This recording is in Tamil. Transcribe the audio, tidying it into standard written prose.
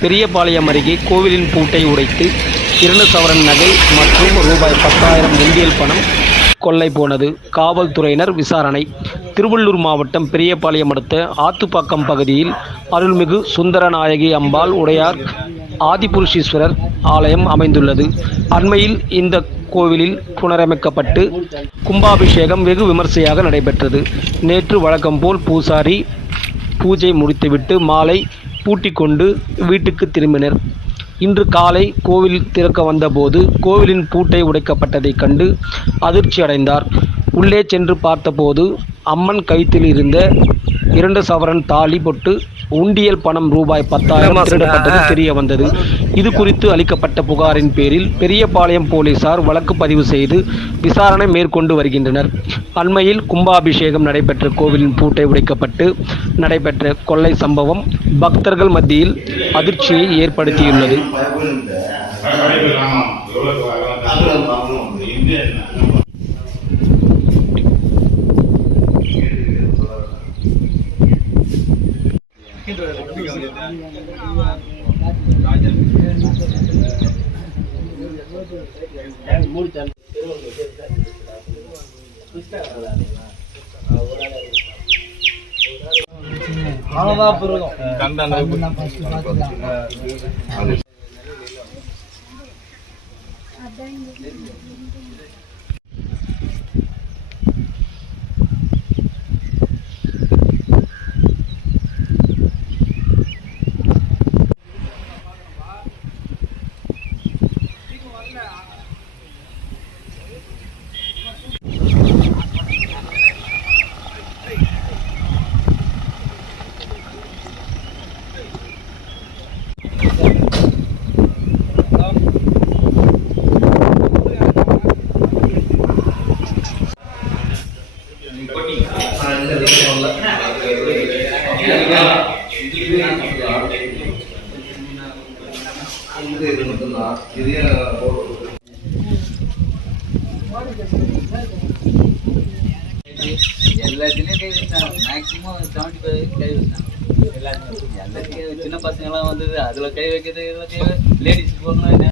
பெரியபாளையம் அருகே கோவிலின் பூட்டை உடைத்து 2 சவரன் நகை மற்றும் ரூபாய் 10,000 உண்டியல் பணம் கொள்ளை போனது. காவல்துறையினர் விசாரணை. திருவள்ளூர் மாவட்டம் பெரியபாளையம் அடுத்த ஆத்துப்பாக்கம் பகுதியில் அருள்மிகு சுந்தரநாயகி அம்பாள் உடையார் ஆதிபுருஷீஸ்வரர் ஆலயம் அமைந்துள்ளது. அண்மையில் இந்த கோவிலில் புனரமைக்கப்பட்டு கும்பாபிஷேகம் வெகு விமர்சையாக நடைபெற்றது. நேற்று வழக்கம் போல் பூசாரி பூஜை முடித்துவிட்டு மாலை பூட்டிக்கொண்டு வீட்டுக்கு திரும்பினர். இன்று காலை கோவில் திறக்க வந்தபோது கோவிலின் பூட்டை உடைக்கப்பட்டதைக் கண்டு அதிர்ச்சி அடைந்தார். உள்ளே சென்று பார்த்தபோது அம்மன் கயிற்றில் இருந்த 2 சவரன் தாலி பொட்டு உண்டியல் பணம் ரூபாய் 10,000 திருடப்பட்டது தெரிய வந்தது. இது குறித்து அளிக்கப்பட்ட புகாரின் பேரில் பெரியபாளையம் போலீசார் வழக்கு பதிவு செய்து விசாரணை மேற்கொண்டு வருகின்றனர். அண்மையில் கும்பாபிஷேகம் நடைபெற்ற கோவிலின் பூட்டை உடைக்கப்பட்டு நடைபெற்ற கொள்ளை சம்பவம் பக்தர்கள் மத்தியில் அதிர்ச்சியை ஏற்படுத்தியுள்ளது. எல்லாத்துலேயும் கை வச்சாங்க. மேக்ஸிமம் 75 கை வச்சாங்க. எல்லாத்தையும் சின்ன பசங்கள்லாம் வந்தது அதில் கை வைக்கிறது, இதில் கை லேடிஸ் போகணும்.